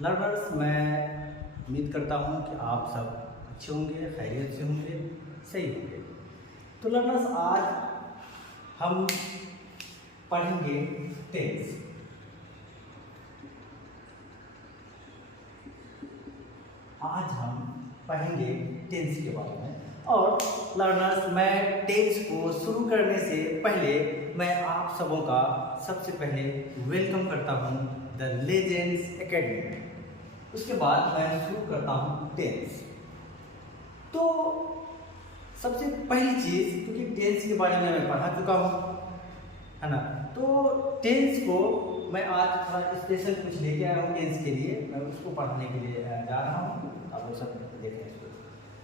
Learners, मैं उम्मीद करता हूँ कि आप सब अच्छे होंगे, खैरियत से होंगे, सही होंगे। तो लर्नर्स, आज हम पढ़ेंगे टेंस। आज हम पढ़ेंगे टेंस के बारे में। और लर्नर्स, मैं टेंस को शुरू करने से पहले मैं आप सबों का सबसे पहले वेलकम करता हूँ द लेजेंड्स एकेडमी। उसके बाद मैं शुरू करता हूँ टेंस। तो सबसे पहली चीज़, क्योंकि टेंस के बारे में मैं पढ़ा चुका हूँ, है ना, तो टेंस को मैं आज थोड़ा स्पेशल कुछ लेके आया हूँ टेंस के लिए। मैं उसको पढ़ाने के लिए जा रहा हूँ, आप लोग सब देखें इसको।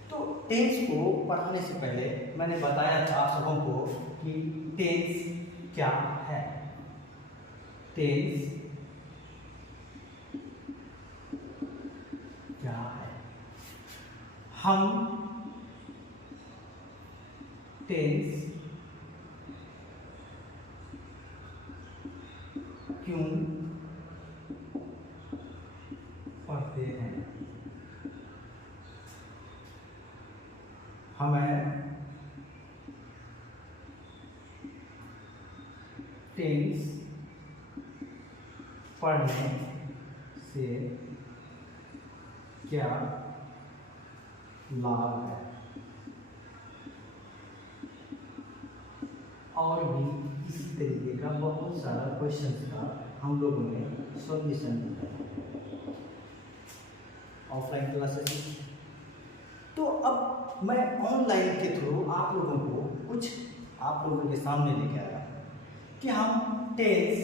तो टेंस को पढ़ाने से पहले मैंने बताया था आप सबों को कि टेंस क्या है। टेंस क्या है? हम टेंस क्यों पढ़ते हैं? हमें टेंस पढ़ने से क्या लाभ है? और भी इसी तरीके का बहुत सारा क्वेश्चन का हम लोगों ने सॉल्यूशन दिया ऑफलाइन क्लासेस। तो अब मैं ऑनलाइन के थ्रू आप लोगों को कुछ आप लोगों के सामने लेके आया कि हम टेंस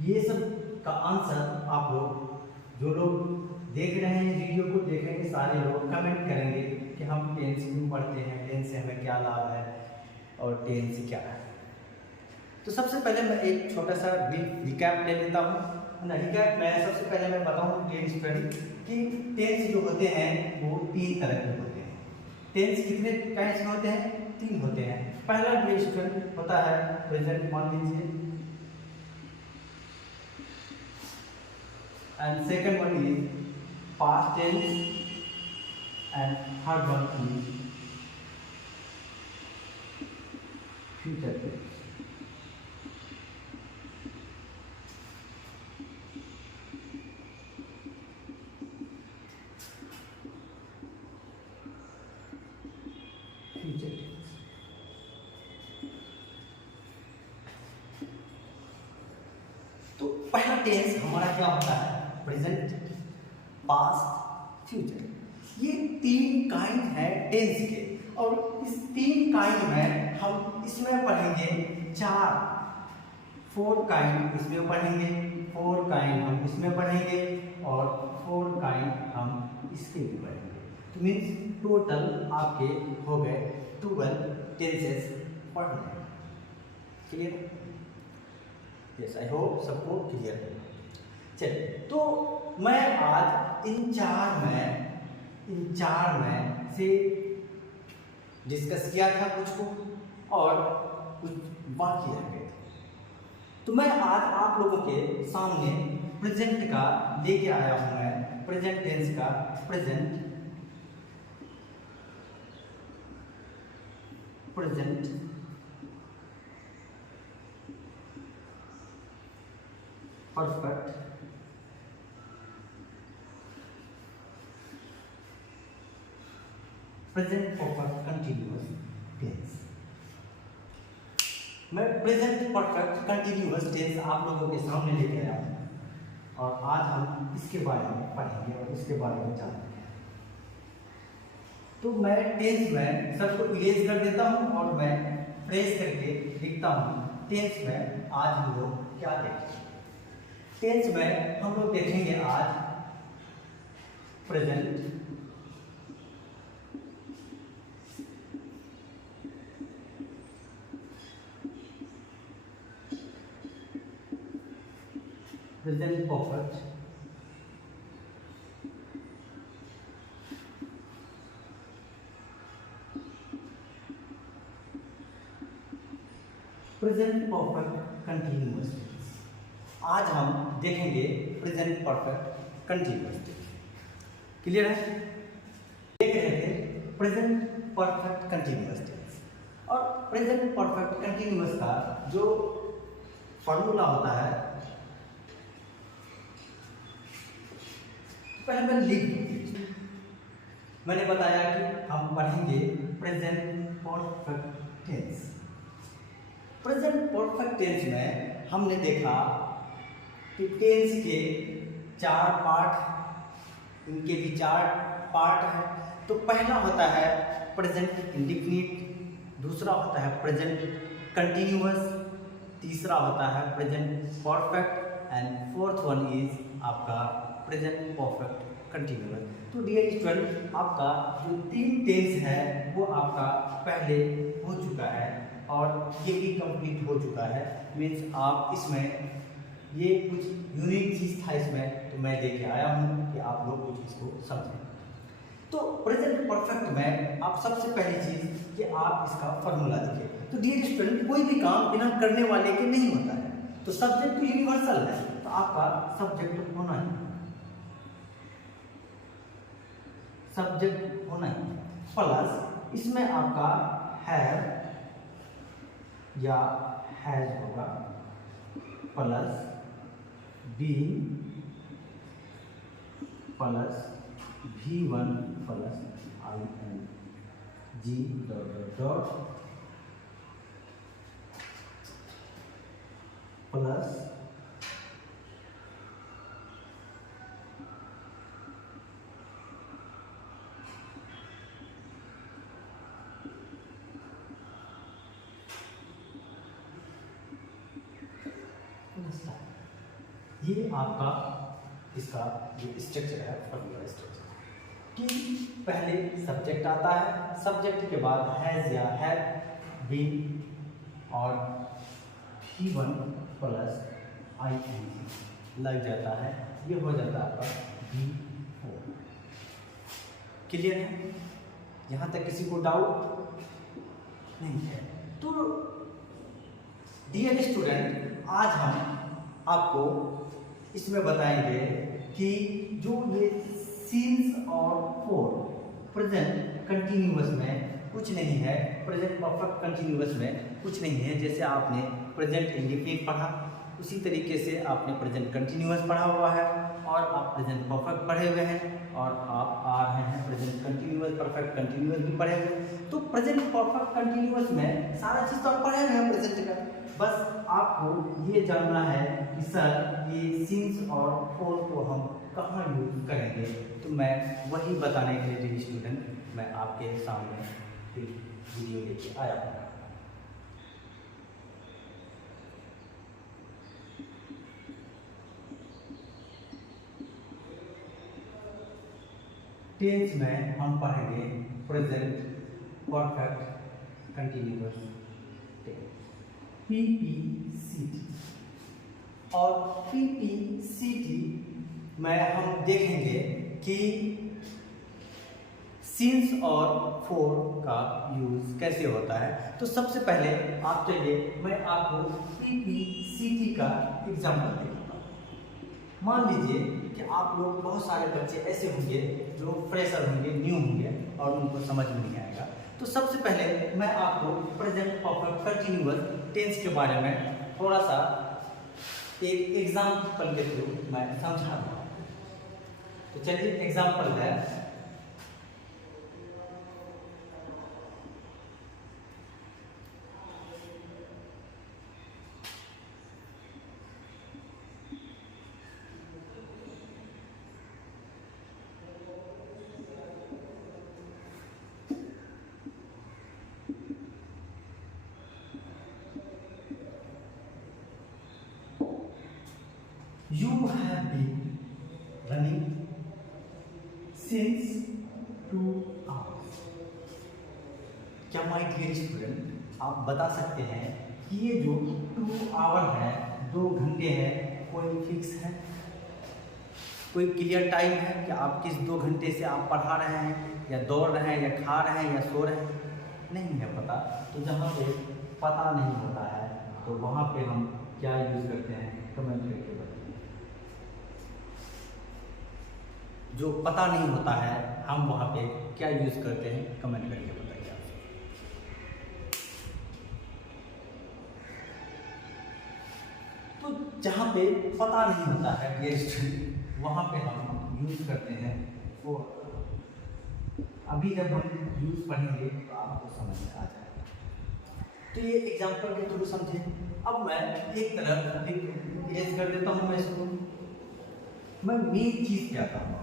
ये सब का आंसर आप लोग जो लोग देख रहे हैं वीडियो को देखेंगे, सारे लोग कमेंट करेंगे कि हम टेंस क्यों पढ़ते हैं, टेंस से हमें क्या लाभ है और टेंस क्या है। तो सबसे पहले मैं एक छोटा सा रिकैप ले लेता हूँ ना। रिकैप मैं सबसे पहले मैं बताऊँ टेंस स्टडी कि टेंस जो होते हैं वो 3 तरह के होते हैं। टेंस कितने टाइप्स के होते हैं? 3 होते हैं। पहला टेंस होता है प्रेजेंट, मान लीजिए, and second one is past tense, and third one is future tense. Future tense. तो पहला टेंस हमारा क्या होता है? Present, past, future. ये 3 काइंड है टेंस के। और इस 3 काइंड में हम इसमें पढ़ेंगे 4 काइंड इसमें पढ़ेंगे, 4 काइंड हम इसमें पढ़ेंगे और 4 काइंड हम इसके भी पढ़ेंगे। तो मीन्स टोटल आपके हो गए 12 टेंसेस पढ़ने। क्लियर? यस, आई होप सबको क्लियर है। चलिए, तो मैं आज इन चार में से डिस्कस किया था कुछ को और कुछ बाकी रह गए थे। तो मैं आज आप लोगों के सामने प्रेजेंट का लेके आया हूं। मैं प्रेजेंट टेंस का present perfect, present perfect continuous tense. मैं प्रेजेंट परफेक्ट कंटिन्यूअस टेंस आप लोगों के सामने लेके आया हूं और आज हम इसके बारे में पढ़ेंगे और इसके बारे में जानेंगे। तो मैं टेंस में सबको इरेज कर देता हूं और मैं प्रेस करके लिखता हूं टेंस में आज हम लोग क्या देखेंगे। टेंस में हम लोग देखेंगे आज present, present perfect, present perfect continuous tense आज हम देखेंगे present perfect continuous tense. Clear है? देख रहे थे प्रेजेंट परफेक्ट कंटिन्यूअस टेंस, और प्रेजेंट परफेक्ट कंटिन्यूअस का जो फॉर्मूला होता है पहले मैं लिख दूं। मैंने बताया कि हम पढ़ेंगे present perfect tense. Present perfect tense में हमने देखा कि टेंस के 4 पार्ट, इनके भी 4 पार्ट हैं। तो पहला होता है प्रेजेंट इंडेफिनिट, दूसरा होता है प्रेजेंट कंटिन्यूअस, तीसरा होता है present perfect and fourth one is आपका प्रेजेंट परफेक्ट कंटिन्यूअस। तो डियर स्टूडेंट, आपका जो 3 टेंस है वो आपका पहले हो चुका है और ये भी कंप्लीट हो चुका है। मीन्स आप इसमें ये कुछ यूनिक चीज़ था इसमें, तो मैं देके आया हूँ कि आप लोग कुछ इसको समझें। तो प्रेजेंट परफेक्ट में आप सबसे पहली चीज़ कि आप इसका फॉर्मूला देखिए। तो डियर स्टूडेंट, कोई भी काम बिना करने वाले के नहीं होता है। तो सब्जेक्ट तो यूनिवर्सल है, तो आपका सब्जेक्ट होना ही, सब्जेक्ट होना ही प्लस इसमें आपका हैव या हैज होगा plus being plus V1 plus ing dot plus ये आपका इसका जो स्ट्रक्चर है फॉर्मूला स्ट्रक्चर, कि पहले सब्जेक्ट आता है, सब्जेक्ट के बाद हैज या हैव बीन और V1 प्लस ing लग जाता है, ये हो जाता है आपका V4। क्लियर है? यहाँ तक किसी को डाउट नहीं है? तो डियर स्टूडेंट, आज हम आपको इसमें बताएंगे कि जो ये सीन्स और फोर प्रेजेंट कंटिन्यूअस में कुछ नहीं है, प्रेजेंट परफेक्ट कंटिन्यूअस में कुछ नहीं है। जैसे आपने प्रेजेंट इंडेफिनिट पढ़ा, उसी तरीके से आपने प्रेजेंट कंटिन्यूअस पढ़ा हुआ है, और आप प्रेजेंट परफेक्ट पढ़े हुए हैं, और आप आ रहे हैं प्रेजेंट कंटिन्यूअस, परफेक्ट कंटिन्यूअस भी पढ़े हुए हैं। तो प्रेजेंट परफेक्ट कंटिन्यूअस में सारा चीज़ तो आप पढ़े हुए हैं प्रेजेंट का, बस आपको ये जानना है कि सर ये सीन्स और फोर को हम कहाँ यूज करेंगे। तो मैं वही बताने के लिए स्टूडेंट मैं आपके सामने एक वीडियो लेके आया हूँ। टेंस में हम पढ़ेंगे present perfect continuous tense, PPCT। और PPCT में हम देखेंगे कि सीन्स और फोर का यूज कैसे होता है। तो सबसे पहले आप चलिए मैं आपको PPCT का एग्जाम्पल देता हूँ। मान लीजिए कि आप लोग बहुत सारे बच्चे ऐसे होंगे जो फ्रेशर होंगे, न्यू होंगे, और उनको समझ में नहीं आएगा। तो सबसे पहले मैं आपको प्रेजेंट परफेक्ट कंटिन्यूअस टेंस के बारे में थोड़ा सा एक एग्जाम्पल के थ्रू मैं समझा दूँ। तो चलिए एग्जाम्पल है, You have been running since 2 hours। क्या माय डियर स्टूडेंट, आप बता सकते हैं कि ये जो 2 आवर है, 2 घंटे है, कोई फिक्स है, कोई क्लियर टाइम है कि आप किस 2 घंटे से आप पढ़ा रहे हैं, या दौड़ रहे हैं, या खा रहे हैं, या सो रहे हैं? नहीं है पता। तो जहाँ पे पता नहीं होता है तो वहाँ पे हम क्या यूज़ करते हैं? कमेंट करके बताइए। जो पता नहीं होता है हम वहाँ पे क्या यूज़ करते हैं, कमेंट करके बताइए आप। तो जहाँ पे पता नहीं होता है ये स्टूडेंट, वहाँ पे हम यूज़ करते हैं वो। अभी जब हम यूज़ पढ़ेंगे तो आपको समझ में आ जाएगा। तो ये एग्जाम्पल के थ्रू समझे। अब मैं एक तरफ इरेज कर देता हूँ मैं इसको। मैं मेन चीज क्या कहूँगा,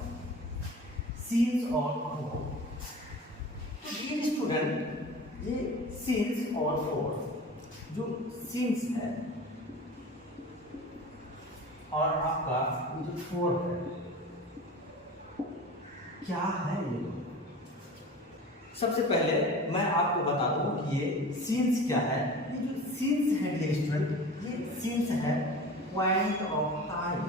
सीन्स और फोर। तो ये स्टूडेंट, ये सीन्स और फोर, जो सीन्स है और आपका जो फोर है, क्या है ये? सबसे पहले मैं आपको बता दूं कि ये सीन्स क्या है। ये जो सीन्स है डियर स्टूडेंट, ये सीन्स है पॉइंट ऑफ टाइम।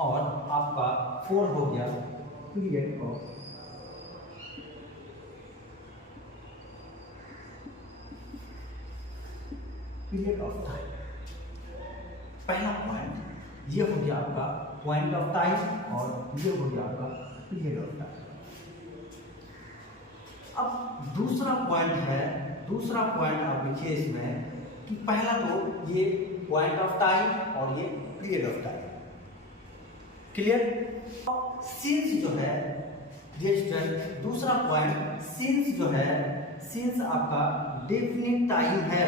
और आपका फोर हो गया पीरियड ऑफ टाइम। पहला पॉइंट ये हो गया आपका पॉइंट ऑफ टाइम और ये हो गया आपका पीरियड ऑफ टाइम। अब दूसरा पॉइंट आप लिखिए इसमें कि पहला तो ये पॉइंट ऑफ टाइम और ये period of time. Clear? Scenes जो है ये स्टूडेंट, दूसरा पॉइंट सीन्स जो है, सीन्स आपका डेफिनिट टाइम है।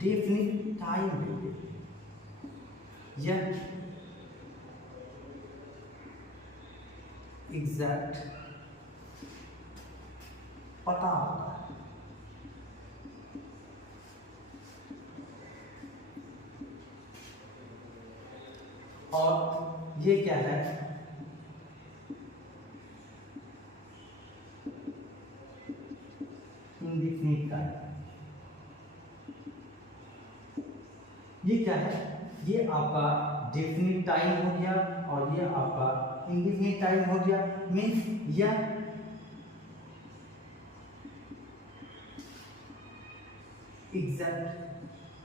डेफिनिट टाइम है यह एग्जैक्ट पता होता है। और ये क्या है, इंडेफिनिट टाइम। ये क्या है, ये आपका डेफिनिट टाइम हो गया और ये आपका इंडेफिनिट टाइम हो गया। मीन्स यह एग्जैक्ट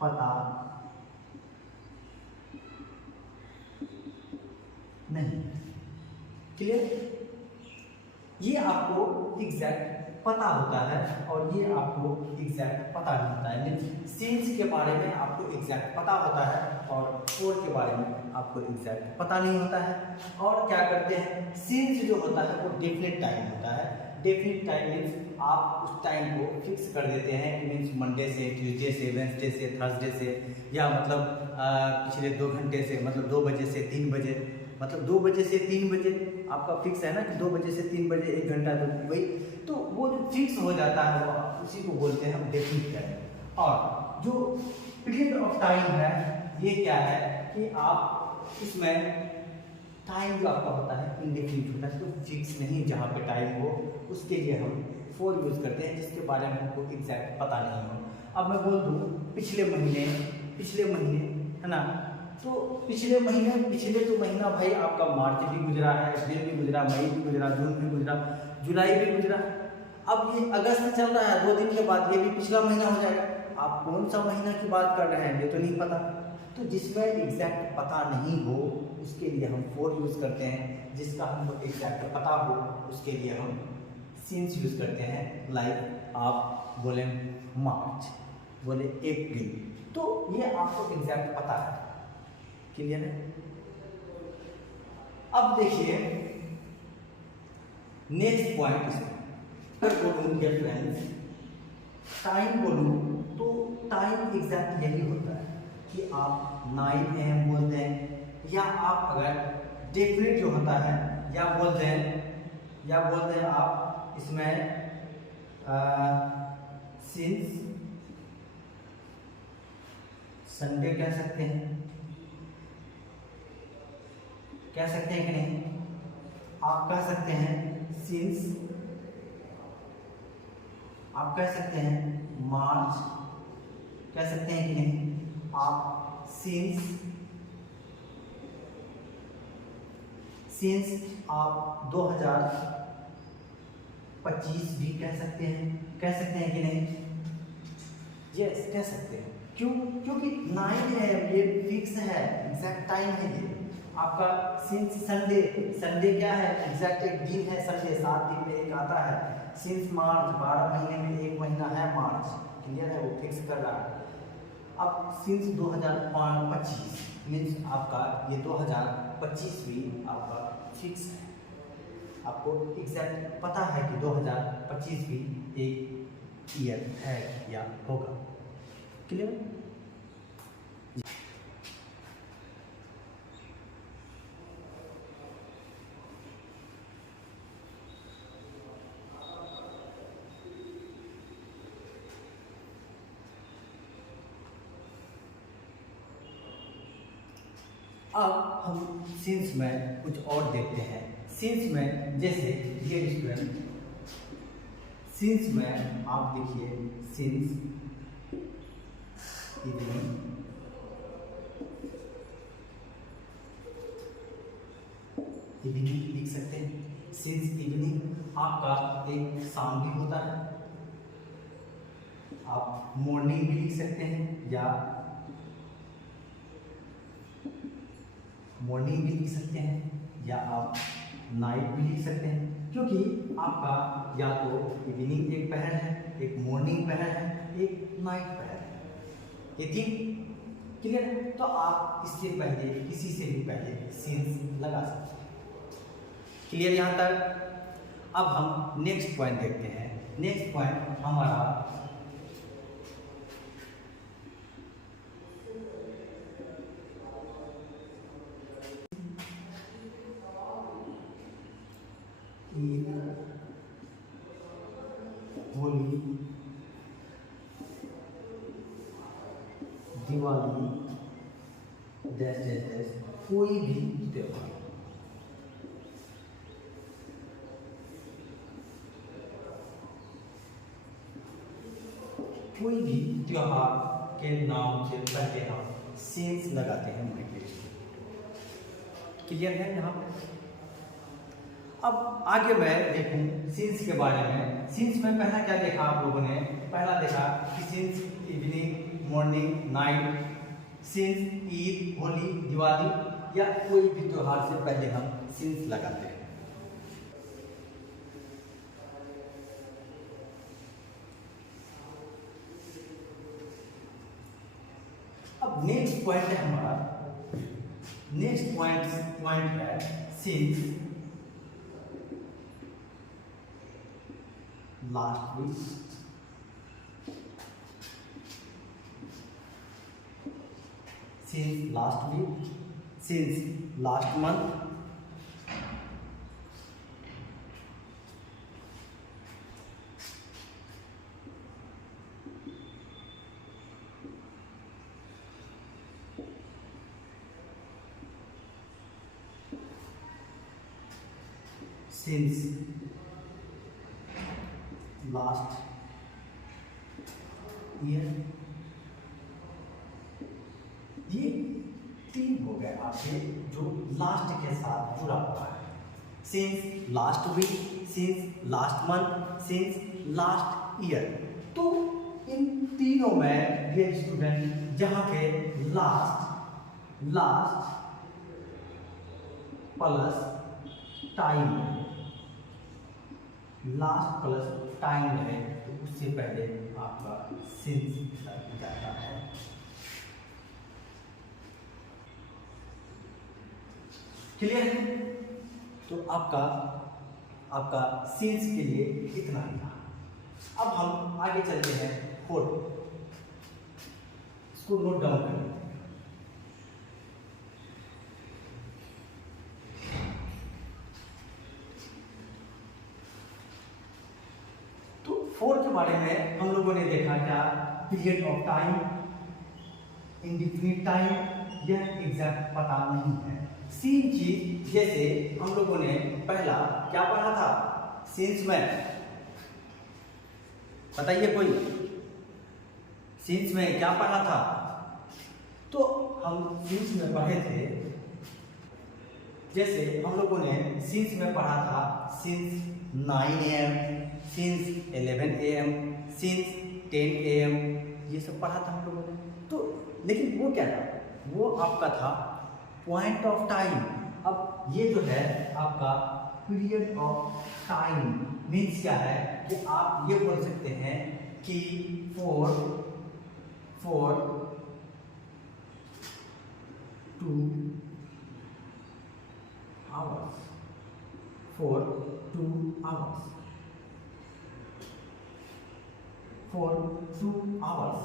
पता नहीं। क्लियर? ये आपको एग्जैक्ट पता होता है और ये आपको एग्जैक्ट पता नहीं होता है। मीन्स सीन्स के बारे में आपको एग्जैक्ट पता होता है और फोर के बारे में आपको एग्जैक्ट पता नहीं होता है। और क्या करते हैं, सीन्स जो होता है वो डेफिनेट टाइम होता है। डेफिनेट टाइम मीन्स आप उस टाइम को फिक्स कर देते हैं। मीन्स मंडे से, ट्यूसडे से, वेंसडे से, थर्सडे से, या मतलब पिछले 2 घंटे से, मतलब 2 बजे से 3 बजे, मतलब 2 बजे से 3 बजे आपका फिक्स है ना कि 2 बजे से 3 बजे 1 घंटा, तो वही तो वो जो फिक्स हो जाता है वो उसी को बोलते हैं हम डेफिनिट टाइम। और जो पीरियड ऑफ टाइम है ये क्या है कि आप इसमें टाइम जो आपका होता है इंडेफिनिट होता है, तो फिक्स नहीं, जहाँ पे टाइम हो उसके लिए हम फोर यूज़ करते हैं, जिसके बारे में हमको एग्जैक्ट पता नहीं हो। अब मैं बोल दूँ पिछले महीने है ना, तो पिछले तो महीना भाई आपका मार्च भी गुजरा है, अप्रैल भी गुजरा, मई भी गुजरा, जून भी गुजरा, जुलाई भी गुजरा। अब ये अगस्त चल रहा है, 2 दिन के बाद ये भी पिछला महीना हो जाएगा। आप कौन सा महीना की बात कर रहे हैं ये तो नहीं पता। तो जिसमें एग्जैक्ट पता नहीं हो उसके लिए हम फोर यूज़ करते हैं, जिसका हमको एग्जैक्ट पता हो उसके लिए हम सीन्स यूज़ करते हैं। लाइक आप बोले मार्च, बोले अप्रैल, तो ये आपको एग्जैक्ट पता है। क्लियर है? अब देखिए नेक्स्ट पॉइंट इसमें बोलूँ डियर फ्रेंड्स, टाइम बोलूँ तो टाइम एग्जैक्ट यही होता है कि आप 9 AM बोल दें, या आप अगर डेफिनेट जो होता है या बोल दें आप इसमें सिंस संडे कह सकते हैं कि नहीं? आप कह सकते हैं सिंस, आप कह सकते हैं मार्च, कह सकते हैं कि नहीं? आप सिंस सिंस आप 2025 भी कह सकते हैं कि नहीं? यस, कह सकते हैं। क्यों? क्योंकि 9 है, ये फिक्स है, एग्जैक्ट टाइम है ये आपका। सिंस संडे, संडे क्या है? एग्जैक्ट एक दिन है संडे, 7 दिन में एक आता है। सिंस मार्च, 12 महीने में एक महीना है मार्च, क्लियर है, वो फिक्स कर रहा है। अब सिंस 2025 मीन्स आपका ये 2025 भी आपका फिक्स है। आपको एग्जैक्ट पता है कि 2025 भी एक ईयर है या होगा, क्लियर? अब हम सिंस में कुछ और देखते हैं। सिंस में जैसे डियर स्टूडेंट, सिंस में आप देखिए, सिंस इवनिंग, इवनिंग लिख सकते हैं। सिंस इवनिंग आपका एक शाम भी होता है, आप मॉर्निंग भी लिख सकते हैं या मॉर्निंग भी लिख सकते हैं या आप नाइट भी लिख सकते हैं, क्योंकि आपका या तो इवनिंग एक पहर है, एक मॉर्निंग पहर है, एक नाइट पहर है, ये तीन, क्लियर? तो आप इससे पहले किसी से भी पहले सिंस लगा सकते हैं, क्लियर यहाँ तक? अब हम नेक्स्ट पॉइंट देखते हैं। नेक्स्ट पॉइंट हमारा Eid, Holi, Diwali, dash dash dash, कोई भी त्योहार, कोई भी त्योहार के नाम से पहले हम सिंस लगाते हैं, क्लियर है यहाँ पे? अब आगे मैं देखूं सिंस के बारे में। सिंस में पहला क्या देखा आप लोगों ने? पहला देखा कि since evening, morning, night, since Eid, Holi, Diwali या कोई भी त्योहार से पहले हम सिंस लगाते हैं। अब नेक्स्ट पॉइंट है हमारा, नेक्स्ट पॉइंट है since last week, since last week, since last month, since last year, ये तीन हो गए आपके जो लास्ट के साथ जुड़ा हुआ है। Since last week, since last month, since last year. तो इन तीनों में ये स्टूडेंट जहां पे लास्ट प्लस टाइम है, लास्ट प्लस टाइम है, तो उससे पहले आपका सिंस लग जाता है। क्लियर है? तो आपका सिंस के लिए इतना ही था। अब हम आगे चलते हैं फोर्थ, इसको नोट डाउन कर लेते हैं। तो फोर्थ के बारे में हम लोगों ने देखा क्या? Period of time, indefinite time, यह एग्जैक्ट पता नहीं है। सेम चीज जैसे हम लोगों ने पहला क्या पढ़ा था सिंस में, बताइए कोई, सिंस में क्या पढ़ा था? तो हम सिंस में पढ़े थे जैसे हम लोगों ने सिंस में पढ़ा था, since 9 AM, since 11 AM, since 10 AM, ये सब पढ़ा था हम लोगों ने। तो लेकिन वो क्या था, वो आपका था पॉइंट ऑफ टाइम। अब ये जो है आपका पीरियड ऑफ टाइम मीन्स क्या है कि आप ये बोल सकते हैं कि for 2 hours, for 2 hours, for 2 hours,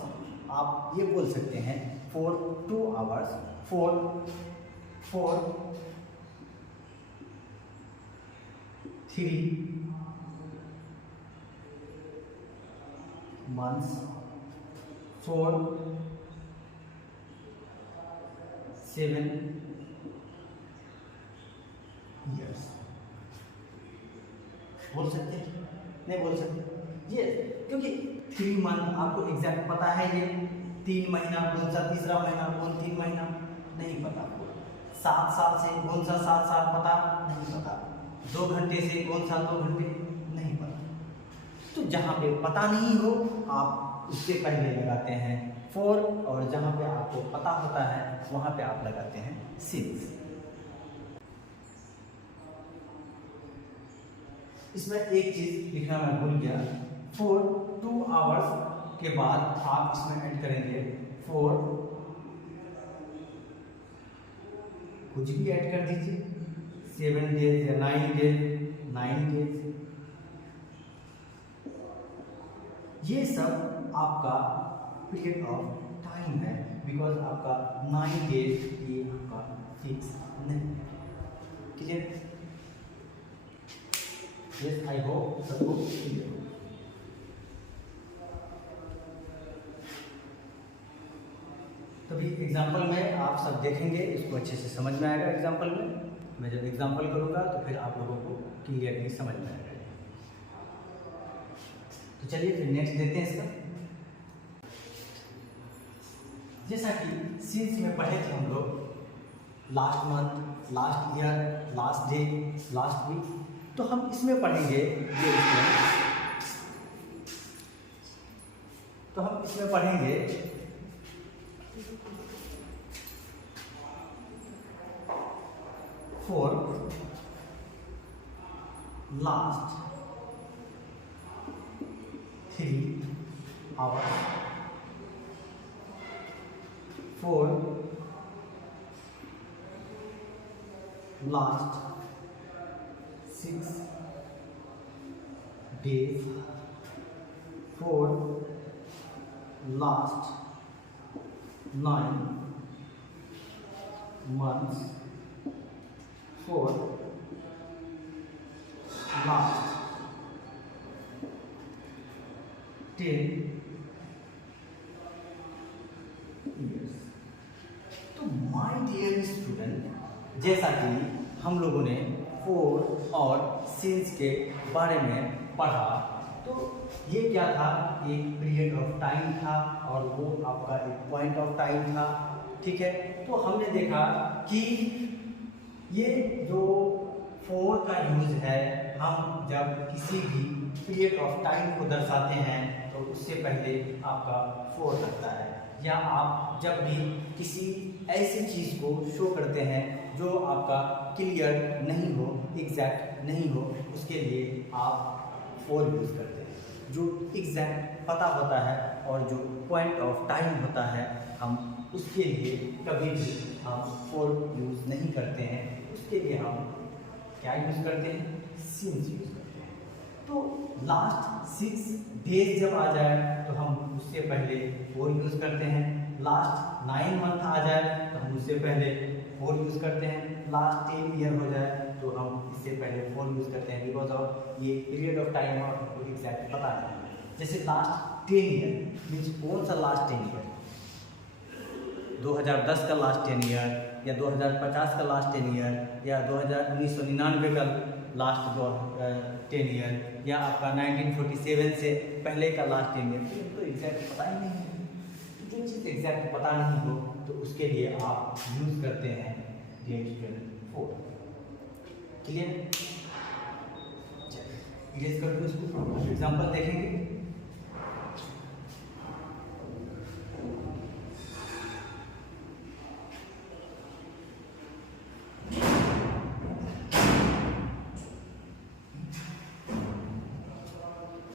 आप ये बोल सकते हैं for 2 hours, for 3 months, for 7 years। बोल सकते हैं? नहीं बोल सकते ये, क्योंकि 3 मंथ आपको एग्जैक्ट पता है, ये 3 महीना कौन सा, तीसरा महीना कौन, 3 महीना नहीं पता आपको। 7 साल से कौन सा 7 साल पता नहीं पता, 2 घंटे से कौन सा 2 घंटे नहीं पता। तो जहाँ पे पता नहीं हो आप उससे पहले लगाते हैं फॉर, और जहाँ पे आपको पता होता है वहाँ पे आप लगाते हैं सिंस। इसमें एक चीज लिखना मैं भूल गया, फॉर 2 आवर्स के बाद आप इसमें ऐड करेंगे फॉर, कुछ भी ऐड कर दीजिए, 7 डेज या 9 डेज, ये सब आपका पीरियड ऑफ टाइम है, बिकॉज आपका 9 डेज ये आपका फिक्स नहीं है। क्लियर? यस, आई होप सबको क्लियर हो। तभी एग्जाम्पल में आप सब देखेंगे, इसको अच्छे से समझ में आएगा। एग्जाम्पल में मैं जब एग्जाम्पल करूंगा तो फिर आप लोगों को क्लियरली समझ में आएगा। तो चलिए फिर नेक्स्ट देते हैं इसका। जैसा कि सिंस में पढ़े थे हम लोग, last month, last year, last day, last week, तो हम इसमें पढ़ेंगे ये, तो हम इसमें पढ़ेंगे for last 3 hours, for last 6 days, for last 9 months, for last 10 years। तो माय डियर स्टूडेंट, जैसा कि हम लोगों ने फॉर और सिंस के बारे में पढ़ा, तो ये क्या था, एक पीरियड ऑफ टाइम था और वो आपका एक पॉइंट ऑफ टाइम था। ठीक है, तो हमने देखा कि ये जो फॉर का यूज है, हम जब किसी भी पीरियड ऑफ टाइम को दर्शाते हैं तो उससे पहले आपका फॉर लगता है, या आप जब भी किसी ऐसी चीज़ को शो करते हैं जो आपका क्लियर नहीं हो, एग्जैक्ट नहीं हो, उसके लिए आप फॉर यूज़ करते हैं। जो एग्जैक्ट पता होता है और जो पॉइंट ऑफ टाइम होता है, हम उसके लिए कभी भी हम फॉर यूज़ नहीं करते हैं, उसके लिए हम क्या यूज़ करते हैं, सिंस यूज़ करते हैं। तो लास्ट 6 डेज जब आ जाए तो हम उससे पहले फॉर यूज़ करते हैं, लास्ट 9 मंथ आ जाए तो हम उससे पहले फॉर यूज़ करते हैं, लास्ट 10 ईयर हो जाए तो हम इससे पहले फॉर यूज़ करते हैं, बिकॉज ऑफ ये पीरियड ऑफ टाइम और हमको एग्जैक्ट पता नहीं। जैसे लास्ट 10 ईयर मीन्स कौन सा लास्ट 10 ईयर, 2010 का लास्ट 10 ईयर, या 2050 का लास्ट 10 ईयर, या 1999 का लास्ट 10 ईयर, या आपका 1947 से पहले का लास्ट 10 ईयर, तो इनको एग्जैक्ट पता ही नहीं है। जो चीज़ एग्जैक्ट पता नहीं हो तो उसके लिए आप यूज़ करते हैं फॉर। क्लियर? इरेज कर दो इसको, एग्जाम्पल देखेंगे।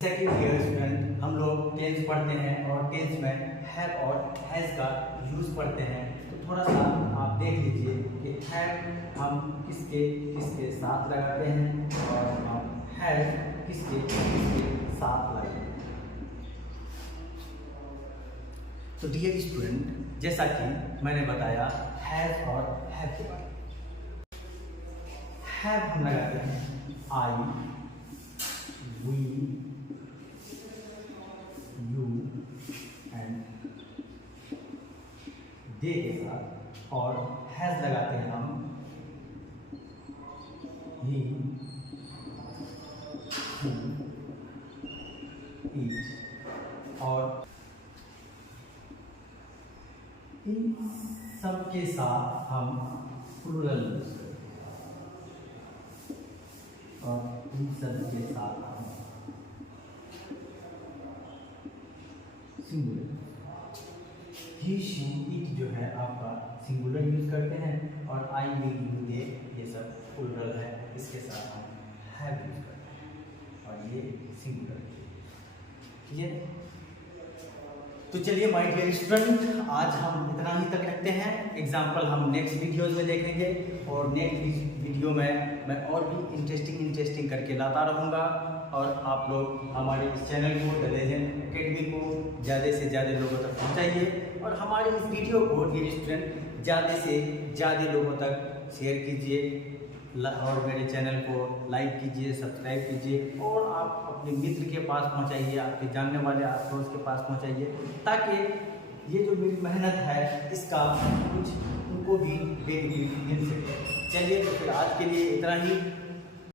सेकंड ईयर स्टूडेंट, हम लोग टेंस पढ़ते हैं और टेंस में हैव और हैज का यूज पढ़ते हैं। तो थोड़ा सा आप देख लीजिए कि हैव हम किसके किसके साथ लगाते हैं और हम हैज किसके किसके साथ लगाते हैं। तो डियर स्टूडेंट, जैसा कि मैंने बताया हैज और हैव के बारे में। हैव हम लगाते हैं आई, वी, यू एंड दे के साथ, और हैज लगाते हैं हम ही, इट, और इन सब के साथ हम प्लूरल यूज करते हैं और इन सब के साथ हम सिंगुलर, ही, शी, इट जो है आपका सिंगुलर यूज करते हैं, और आई, विल, यू, दे ये सब प्लूरल है, इसके साथ हम हैव यूज करते हैं और ये सिंगुलर। क्लियर? तो चलिए माय डियर स्टूडेंट, आज हम इतना ही तक रखते हैं। एग्जाम्पल हम नेक्स्ट वीडियोज में देखेंगे, और नेक्स्ट वीडियो में मैं और भी इंटरेस्टिंग करके लाता रहूँगा। और आप लोग हमारे इस चैनल को, द लेजेंड एकेडमी को ज़्यादा से ज़्यादा लोगों तक पहुँचाइए, और हमारे इस वीडियो को डियर स्टूडेंट ज़्यादा से ज़्यादा लोगों तक शेयर कीजिए, और मेरे चैनल को लाइक कीजिए, सब्सक्राइब कीजिए, और आप अपने मित्र के पास पहुंचाइए, आपके जानने वाले आस पड़ोस के पास पहुंचाइए, ताकि ये जो मेरी मेहनत है इसका कुछ उनको भी बेनिफिट मिल सके। चलिए, तो फिर आज के लिए इतना ही।